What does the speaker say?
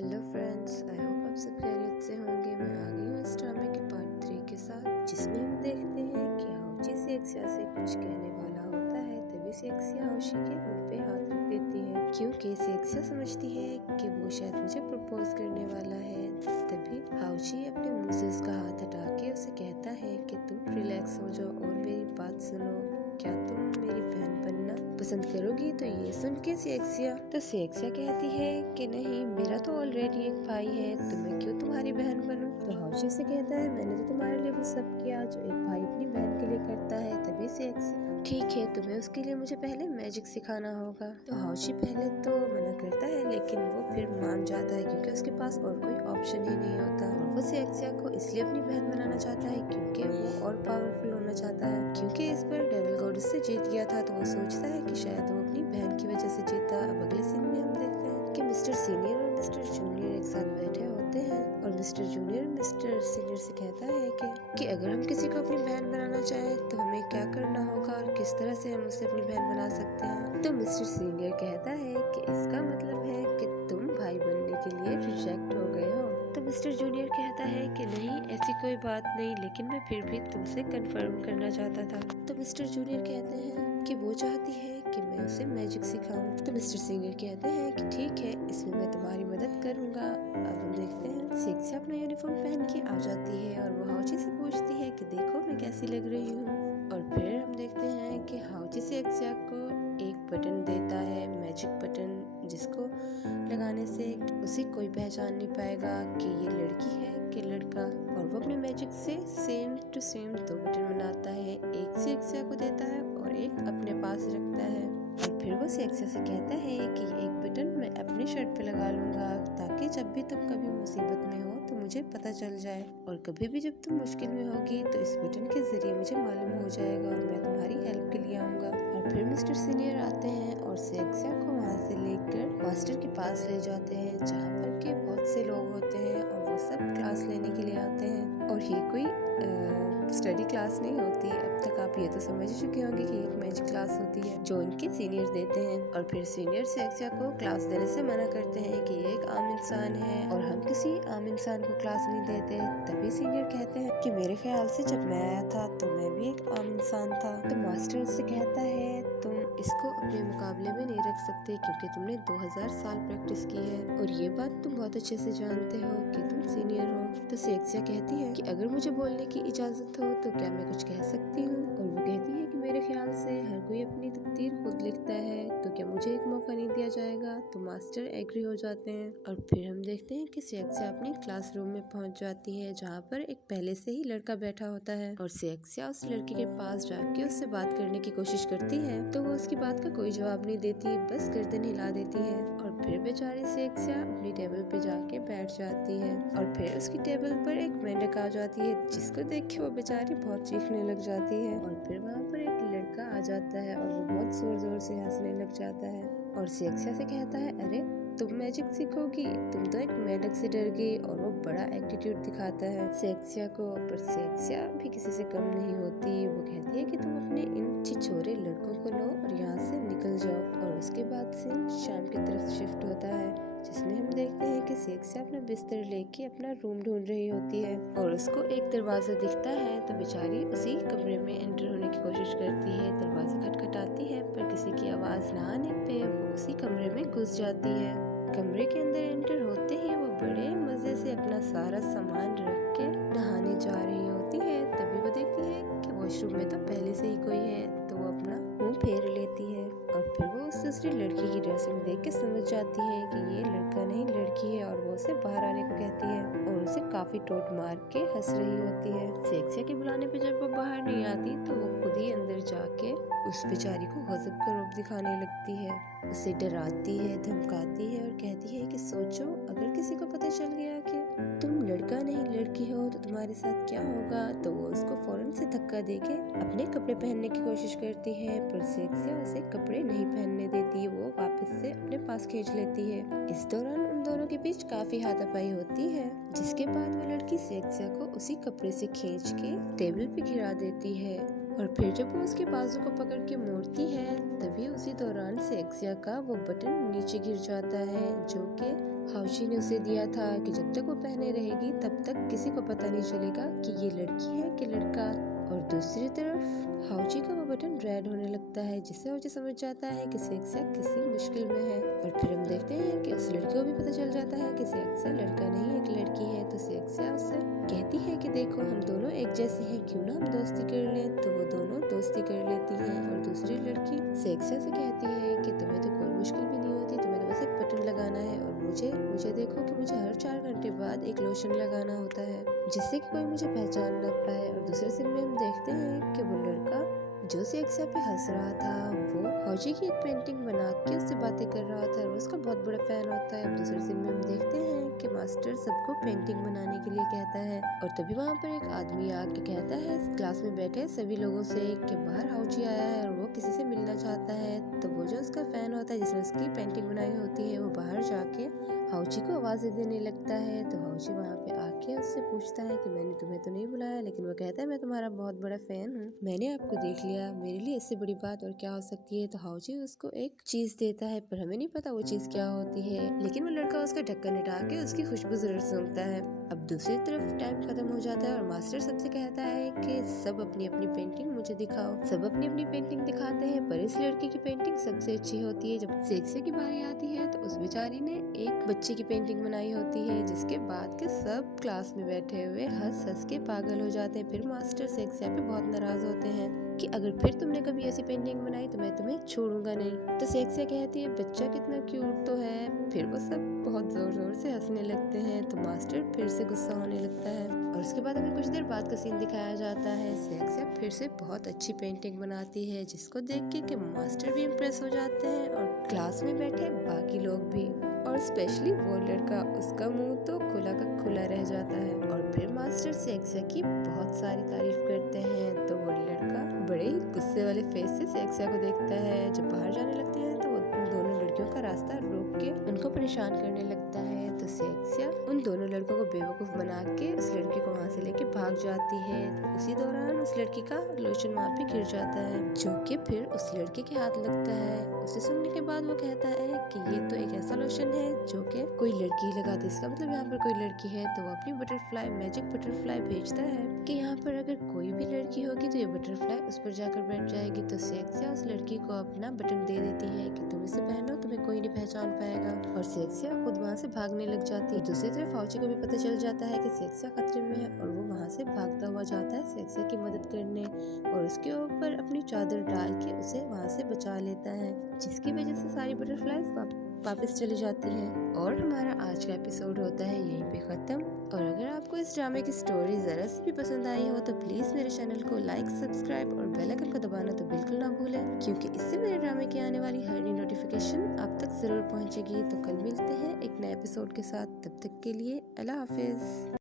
Hello friends, I hope आप सब खैरियत से होंगे। मैं आ गई हूँ इस ड्रामे के पार्ट 3 के साथ, जिसमें हम देखते हैं कि हाउची सेक्सिया से कुछ कहने वाला होता है। तभी सेक्सिया हाउची के मुंह पे हाथ रख देती है, क्योंकि सेक्सिया समझती है कि वो शायद मुझे प्रपोज करने वाला है। तभी हाउची अपने मुंह से उसका हाथ हटा के उसे कहता है कि तुम रिलैक्स हो जाओ और मेरी बात सुनो। क्या तुम मेरी बहन बनना पसंद करोगी? तो ये सुन के सेक्सिया कहती है कि नहीं, मेरा तो ऑलरेडी एक भाई है, तो मैं क्यों तुम्हारी बहन बनूं? तो हाउची से कहता है, मैंने तो तुम्हारे लिए वो सब किया जो एक भाई अपनी बहन के लिए करता है। तभी सेक्सिया, ठीक है, तुम्हें उसके लिए मुझे पहले मैजिक सिखाना होगा। तो हाउची पहले तो मना करता है, लेकिन वो फिर मान जाता है, क्योंकि उसके पास और कोई ऑप्शन ही नहीं होता। और वो सेक्सिया को इसलिए अपनी बहन बनाना चाहता है क्योंकि वो और पावरफुल होना चाहता है। क्योंकि इस पर डेविल गॉड उससे जीत गया था, तो वो सोचता है कि शायद वो अपनी बहन की वजह से जीता। अब अगले सीन में हम देखते हैं कि मिस्टर सीनियर और मिस्टर जूनियर एक साथ बैठे होते हैं, और मिस्टर जूनियर मिस्टर सीनियर से कहता है कि अगर हम किसी को अपनी बहन बनाना चाहें तो हमें क्या करना होगा और किस तरह से हम उसे अपनी बहन बना सकते हैं। तो मिस्टर सीनियर कहता है कि इसका मतलब है कि तुम भाई बनने के लिए रिजेक्ट हो गए हो। तो मिस्टर जूनियर कहता है कि नहीं, ऐसी कोई बात नहीं, लेकिन मैं फिर भी तुमसे कंफर्म करना चाहता था। तो मिस्टर जूनियर कहते हैं कि वो चाहती है कि मैं उसे मैजिक सिखाऊं। तो मिस्टर सीनियर कहते हैं कि ठीक है, इसमें मैं तुम्हारी मदद करूंगा। अब हम देखते हैं सेक्सिया अपना यूनिफॉर्म पहन के आ जाती है, और वो हाउची से पूछती है कि देखो मैं कैसी लग रही हूँ। और फिर हम देखते हैं कि हाउची सेक्सिया को एक बटन देता है, मैजिक बटन, जिसको लगाने से उसे कोई पहचान नहीं पाएगा कि ये लड़की है कि लड़का। और वो अपने मैजिक से सेम टू सेम 2 बटन बनाता है, एक सेक्सिया को देता है और एक अपने पास रखता है। और फिर वो सेक्सिया से कहता है कि एक बटन मैं अपनी शर्ट पे लगा लूंगा, ताकि जब भी तुम कभी मुसीबत में हो तो मुझे पता चल जाए, और कभी भी जब तुम मुश्किल में होगी तो इस बटन के जरिए मुझे मालूम हो जाएगा और मैं तुम्हारी हेल्प के लिए आऊंगा। और फिर मिस्टर सीनियर आते हैं और सेक्सिया को वहाँ से लेकर मास्टर के पास ले जाते हैं, जहाँ पर के बहुत से लोग होते हैं और वो सब क्लास लेने के लिए आते हैं। और ये कोई स्टडी क्लास नहीं होती, अब तक आप ये तो समझ ही चुके होंगे कि एक मैजिक क्लास होती है जो उनके सीनियर देते हैं। और फिर सीनियर सेक्सिया को क्लास देने से मना करते हैं कि ये एक आम इंसान है और हम किसी आम इंसान को क्लास नहीं देते। तभी सीनियर कहते हैं कि मेरे ख्याल से जब मैं आया था तो मैं भी एक आम इंसान था। तो मास्टर उससे कहता है, तुम इसको अपने मुकाबले में नहीं रख सकते क्योंकि तुमने 2000 साल प्रैक्टिस की है, और ये बात तुम बहुत अच्छे से जानते हो कि तुम सीनियर हो। तो सेक्सिया कहती है कि अगर मुझे बोलने की इजाजत हो तो क्या मैं कुछ कह सकती हूँ? और वो कहती है कि मेरे ख्याल से हर कोई अपनी तकदीर खुद लिखता है, तो क्या मुझे एक मौका नहीं दिया जाएगा? तो मास्टर एग्री हो जाते हैं। और फिर हम देखते हैं कि सेक्सिया अपनी क्लासरूम में पहुंच जाती है, जहाँ पर एक पहले से ही लड़का बैठा होता है, और सेक्सिया उस लड़के के पास जाके उससे बात करने की कोशिश करती है, तो वो उसकी बात का कोई जवाब नहीं देती, बस गर्दन हिला देती है। और फिर बेचारी सेक्सिया अपनी टेबल पे जाके बैठ जाती है, और फिर उसकी टेबल पर एक मेंढक आ जाती है, जिसको देख के वो बेचारी बहुत चीखने लग जाती है। और फिर वहाँ पर एक लड़का आ जाता है और वो बहुत जोर जोर से हंसने लग जाता है, और सेक्सिया से कहता है, अरे तुम मैजिक सीखोगी? तुम तो एक मेंढक से डर गई। और वो बड़ा एटीट्यूड दिखाता है सेक्सिया को, पर सेक्सिया भी किसी से कम नहीं होती। वो कहती है कि तुम अपने इन छिछोरे लड़कों को लो और यहाँ से निकल जाओ। और उसके बाद से शाम की तरफ शिफ्ट होता है, जिसमें हम देखते हैं कि सेक्सिया अपना बिस्तर लेके अपना रूम ढूंढ रही होती है, और उसको एक दरवाजा दिखता है, तो बेचारी उसी कमरे में एंटर होने की कोशिश करती है। दरवाजा खटखटाती है, पर किसी की आवाज ना आने पे वो उसी कमरे में घुस जाती है। कमरे के अंदर एंटर होते ही वो बड़े मजे से अपना सारा सामान रख के नहाने जा रही होती है। तभी वो देखती है कि वॉशरूम में तो पहले से ही कोई है, तो वो अपना मुंह फेर लेती है, और फिर वो उस दूसरी लड़की की ड्रेसिंग देख के समझ जाती है कि ये लड़का नहीं लड़की है, और वो उसे बाहर आने को कहती है, और उसे काफी टोट मार के हंस रही होती है। सेक्सिया के बुलाने पे जब वो बाहर नहीं आती तो वो खुद ही अंदर जाके उस बेचारी को गजब का रूप दिखाने लगती है, उसे डराती है, धमकाती है, और कहती है कि सोचो अगर किसी को पता चल गया कि तुम लड़का नहीं लड़की हो तो तुम्हारे साथ क्या होगा। तो वो उसको फौरन से धक्का देके अपने कपड़े पहनने की कोशिश करती है, पर सेक्सिया उसे कपड़े नहीं पहनने देती, वो वापस से अपने पास खींच लेती है। इस दौरान उन दोनों के बीच काफी हाथापाई होती है, जिसके बाद वो लड़की सेक्सिया को उसी कपड़े से खींच के टेबल पे गिरा देती है, और फिर जब वो उसके बाजू को पकड़ के मोड़ती है, तभी उसी दौरान सेक्सिया का वो बटन नीचे गिर जाता है, जो कि हाउची ने उसे दिया था कि जब तक वो पहने रहेगी तब तक किसी को पता नहीं चलेगा कि ये लड़की है कि लड़का। और दूसरी तरफ हाउची का वो बटन रेड होने लगता है, जिससे हाउची समझ जाता है कि सेक्सिया किसी मुश्किल में है। और फिर हम देखते हैं कि उस लड़की को भी पता चल जाता है कि सेक्सिया लड़का नहीं एक लड़की है। तो सेक्सिया उससे कहती है कि देखो हम दोनों एक जैसी हैं, क्यों ना हम दोस्ती कर लें। तो वो दोनों दोस्ती कर लेती हैं। और दूसरी लड़की सेक्सिया से कहती है कि तुम्हें तो कोई मुश्किल भी नहीं होती, तुम्हें तो बस एक बटन लगाना है। और मुझे देखो कि मुझे हर 4 घंटे बाद एक लोशन लगाना होता है, जिससे कि कोई मुझे पहचान ना पाए। और दूसरे सीन में हम देखते हैं कि वो लड़का जो सेक्सिया पे हंस रहा था वो हाउची की एक पेंटिंग बना के उससे बातें कर रहा था और उसका बहुत बड़ा फैन होता है। अब दूसरे सीन में हम देखते हैं कि मास्टर सबको पेंटिंग बनाने के लिए कहता है। और तभी वहाँ पर एक आदमी आके कहता है क्लास में बैठे सभी लोगों से कि बाहर हाउची आया है और वो किसी से मिलना चाहता है। तो वो जो उसका फैन होता है जिसने उसकी पेंटिंग बनाई होती है वो बाहर जाके हाउची को आवाजें देने लगता है। तो हाउची वहाँ पे आके उससे पूछता है कि मैंने तुम्हें तो नहीं बुलाया, लेकिन वो कहता है मैं तुम्हारा बहुत बड़ा फैन हूँ, मैंने आपको देख लिया, मेरे लिए इससे बड़ी बात और क्या हो सकती है। तो हाउची उसको एक चीज देता है, पर हमें नहीं पता वो चीज क्या होती है, लेकिन वो लड़का उसका ढक्कन हटा के उसकी खुशबू जरूर सूंघता है। अब दूसरी तरफ टाइम खत्म हो जाता है और मास्टर सबसे कहता है कि सब अपनी अपनी पेंटिंग मुझे दिखाओ। सब अपनी अपनी पेंटिंग दिखाते हैं, पर इस लड़की की पेंटिंग सबसे अच्छी होती है। जब सेक्सिया की बारी आती है तो उस बेचारी ने एक बच्चे की पेंटिंग बनाई होती है, जिसके बाद के सब क्लास में बैठे हुए हंस हंस के पागल हो जाते हैं। फिर मास्टर सेक्सिया पे बहुत नाराज होते हैं कि अगर फिर तुमने कभी ऐसी पेंटिंग बनाई तो मैं तुम्हें छोड़ूंगा नहीं। तो सेक्सिया कहती है बच्चा कितना क्यूट तो है। फिर वो सब बहुत जोर जोर से हंसने लगते हैं। तो मास्टर फिर से गुस्सा होने लगता है और उसके बाद हमें कुछ देर बाद का सीन दिखाया जाता है। सेक्सिया फिर से बहुत अच्छी पेंटिंग बनाती है, जिसको देख के मास्टर भी इम्प्रेस हो जाते हैं और क्लास में बैठे बाकी लोग भी, और स्पेशली वो लड़का, उसका मुंह तो खुला का खुला रह जाता है। और फिर मास्टर सेक्सिया की बहुत सारी तारीफ करते हैं। तो वो लड़का बड़े ही गुस्से वाले फेस से सेक्सिया को देखता है। जब बाहर जाने लगती है तो वो दोनों लड़कियों का रास्ता रोक के उनको परेशान करने लगता है। तो सेक्सिया उन दोनों लड़कों को बेवकूफ बना के उस लड़की को वहाँ से लेके भाग जाती है। उसी दौरान उस लड़की का लोशन वहाँ पे गिर जाता है, जो कि फिर उस लड़के के हाथ लगता है। उसे सुनने के बाद वो कहता है कि ये तो एक ऐसा लोशन है जो कि कोई लड़की लगाती, इसका मतलब यहाँ पर कोई लड़की है। तो वो अपनी बटरफ्लाई, मैजिक बटरफ्लाई भेजता है कि यहाँ पर अगर कोई भी लड़की होगी तो ये बटरफ्लाई उस पर जाकर बैठ जाएगी। तो सेक्सिया उस लड़की को अपना बटन दे देती है कि तुम इसे पहनो, तुम्हें कोई नहीं पहचान पाएगा। और सेक्सिया खुद वहाँ से भागने लग जाती है। दूसरी तरफ हाउची को भी पता चल जाता है कि सेक्सिया खतरे में है और वो वहाँ से भागता हुआ जाता है सेक्सिया की मदद करने और उसके ऊपर अपनी चादर डाल के उसे वहाँ से बचा लेता है, जिसकी वजह से सारी बटरफ्लाइज वापस चली जाती हैं। और हमारा आज का एपिसोड होता है यहीं पे खत्म। और अगर आपको इस ड्रामे की स्टोरी जरा सी भी पसंद आई हो तो प्लीज मेरे चैनल को लाइक, सब्सक्राइब और बेल आइकन को दबाना तो बिल्कुल ना भूलें, क्योंकि इससे मेरे ड्रामे की आने वाली हर नई नोटिफिकेशन आप तक जरूर पहुंचेगी। तो कल मिलते हैं एक नए एपिसोड के साथ, तब तक के लिए अल्लाह हाफिज।